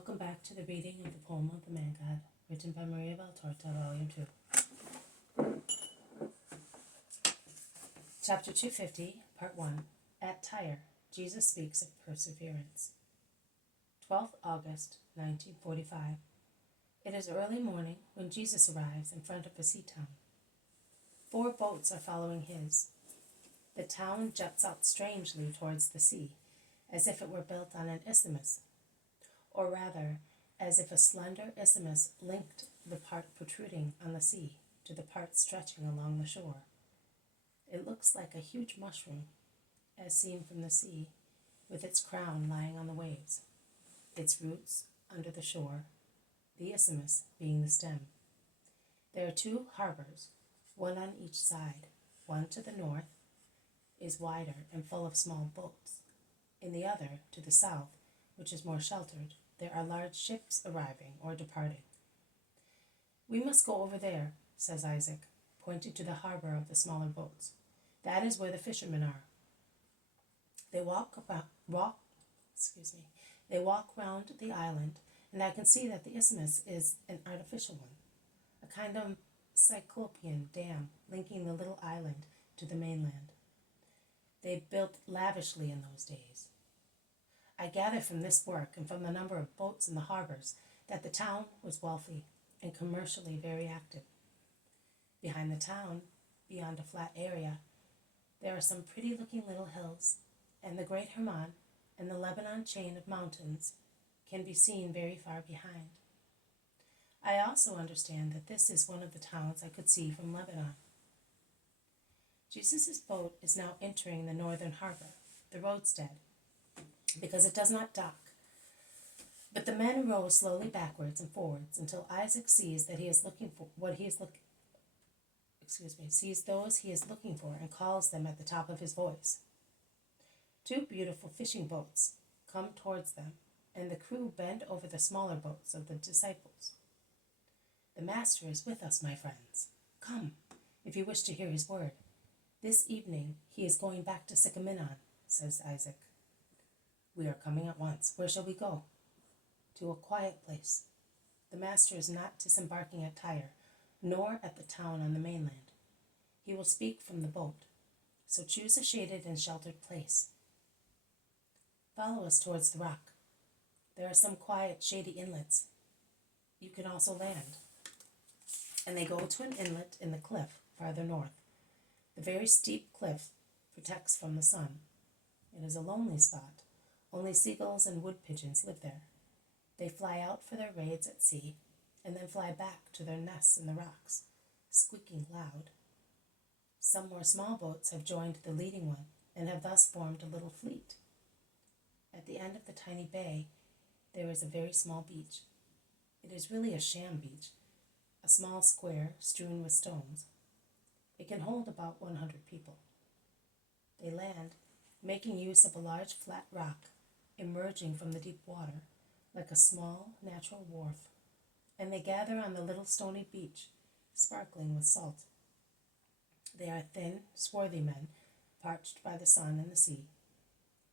Welcome back to the reading of the poem of the Man God, written by Maria Valtorta, Volume 2. Chapter 250, Part 1. At Tyre, Jesus speaks of perseverance. 12th August, 1945. It is early morning when Jesus arrives in front of a sea town. 4 boats are following his. The town juts out strangely towards the sea, as if it were built on an isthmus, or rather, as if a slender isthmus linked the part protruding on the sea to the part stretching along the shore. It looks like a huge mushroom, as seen from the sea, with its crown lying on the waves, its roots under the shore, the isthmus being the stem. There are 2 harbors, one on each side. One to the north is wider and full of small boats. In the other, to the south, which is more sheltered, there are large ships arriving or departing. "We must go over there," says Isaac, pointing to the harbor of the smaller boats. "That is where the fishermen are." They walk round the island, and I can see that the isthmus is an artificial one, a kind of cyclopean dam linking the little island to the mainland. They built lavishly in those days. I gather from this work and from the number of boats in the harbors that the town was wealthy and commercially very active. Behind the town, beyond a flat area, there are some pretty-looking little hills, and the Great Hermon and the Lebanon chain of mountains can be seen very far behind. I also understand that this is one of the towns I could see from Lebanon. Jesus' boat is now entering the northern harbor, the roadstead, because it does not dock. But the men row slowly backwards and forwards until Isaac sees that he is looking for sees those he is looking for and calls them at the top of his voice. 2 beautiful fishing boats come towards them, and the crew bend over the smaller boats of the disciples. "The Master is with us, my friends. Come, if you wish to hear his word. This evening he is going back to Sycamore," says Isaac. "We are coming at once. Where shall we go?" "To a quiet place. The Master is not disembarking at Tyre, nor at the town on the mainland. He will speak from the boat, so choose a shaded and sheltered place. Follow us towards the rock. There are some quiet, shady inlets. You can also land." And they go to an inlet in the cliff farther north. The very steep cliff protects from the sun. It is a lonely spot. Only seagulls and wood pigeons live there. They fly out for their raids at sea, and then fly back to their nests in the rocks, squeaking loud. Some more small boats have joined the leading one, and have thus formed a little fleet. At the end of the tiny bay, there is a very small beach. It is really a sham beach, a small square strewn with stones. It can hold about 100 people. They land, making use of a large flat rock emerging from the deep water, like a small natural wharf, and they gather on the little stony beach, sparkling with salt. They are thin, swarthy men, parched by the sun and the sea.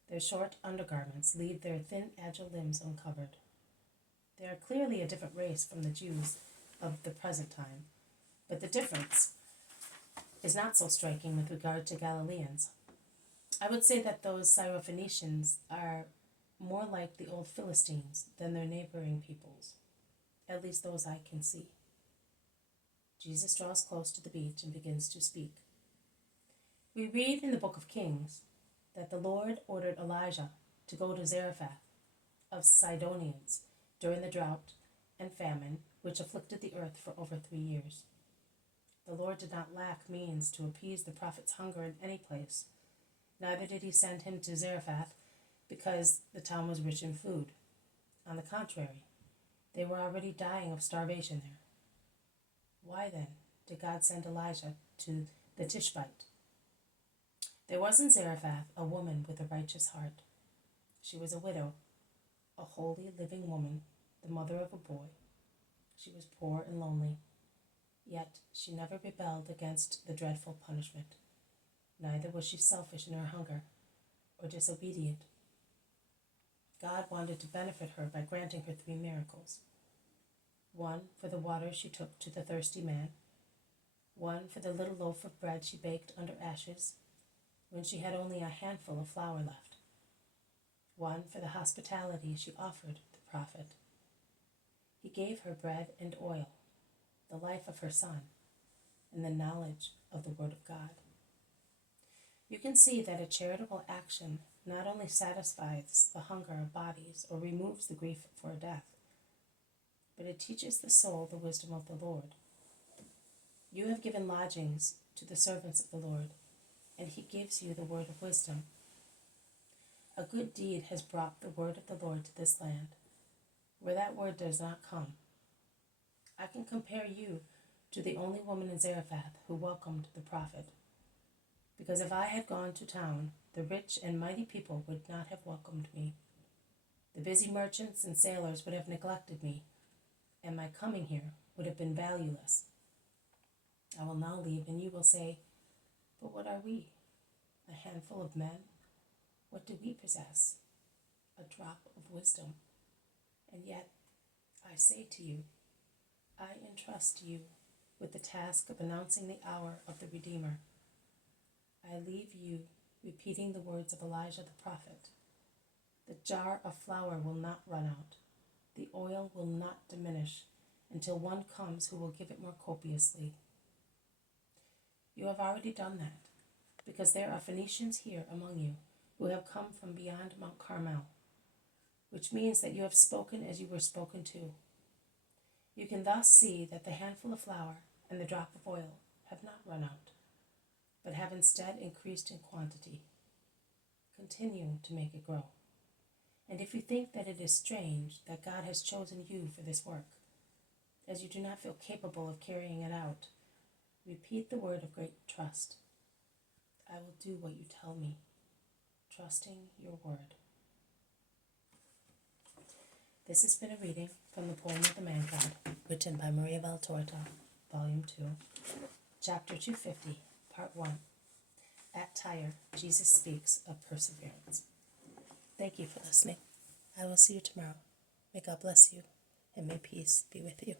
Their short undergarments leave their thin, agile limbs uncovered. They are clearly a different race from the Jews of the present time, but the difference is not so striking with regard to Galileans. I would say that those Syrophoenicians are more like the old Philistines than their neighboring peoples, at least those I can see. Jesus draws close to the beach and begins to speak. We read in the book of Kings that the Lord ordered Elijah to go to Zarephath of Sidonians during the drought and famine which afflicted the earth for over 3 years. The Lord did not lack means to appease the prophet's hunger in any place. Neither did he send him to Zarephath because the town was rich in food. On the contrary, they were already dying of starvation there. Why then did God send Elijah to the Tishbite? There was in Zarephath a woman with a righteous heart. She was a widow, a holy living woman, the mother of a boy. She was poor and lonely, yet she never rebelled against the dreadful punishment. Neither was she selfish in her hunger or disobedient. God wanted to benefit her by granting her 3 miracles. 1 for the water she took to the thirsty man, 1 for the little loaf of bread she baked under ashes when she had only a handful of flour left, 1 for the hospitality she offered the prophet. He gave her bread and oil, the life of her son, and the knowledge of the Word of God. You can see that a charitable action not only satisfies the hunger of bodies or removes the grief for death, but it teaches the soul the wisdom of the Lord. You have given lodgings to the servants of the Lord, and he gives you the word of wisdom. A good deed has brought the word of the Lord to this land, where that word does not come. I can compare you to the only woman in Zarephath who welcomed the prophet, because if I had gone to town, the rich and mighty people would not have welcomed me. The busy merchants and sailors would have neglected me, and my coming here would have been valueless. I will now leave, and you will say, but what are we? A handful of men? What do we possess? A drop of wisdom. And yet, I say to you, I entrust you with the task of announcing the hour of the Redeemer. I leave you repeating the words of Elijah the prophet. The jar of flour will not run out. The oil will not diminish until one comes who will give it more copiously. You have already done that, because there are Phoenicians here among you who have come from beyond Mount Carmel, which means that you have spoken as you were spoken to. You can thus see that the handful of flour and the drop of oil have not run out, but have instead increased in quantity. Continue to make it grow. And if you think that it is strange that God has chosen you for this work, as you do not feel capable of carrying it out, repeat the word of great trust. I will do what you tell me, trusting your word. This has been a reading from the poem of the Man God, written by Maria Valtorta, Volume 2, Chapter 250, Part 1. At Tyre, Jesus speaks of perseverance. Thank you for listening. I will see you tomorrow. May God bless you, and may peace be with you.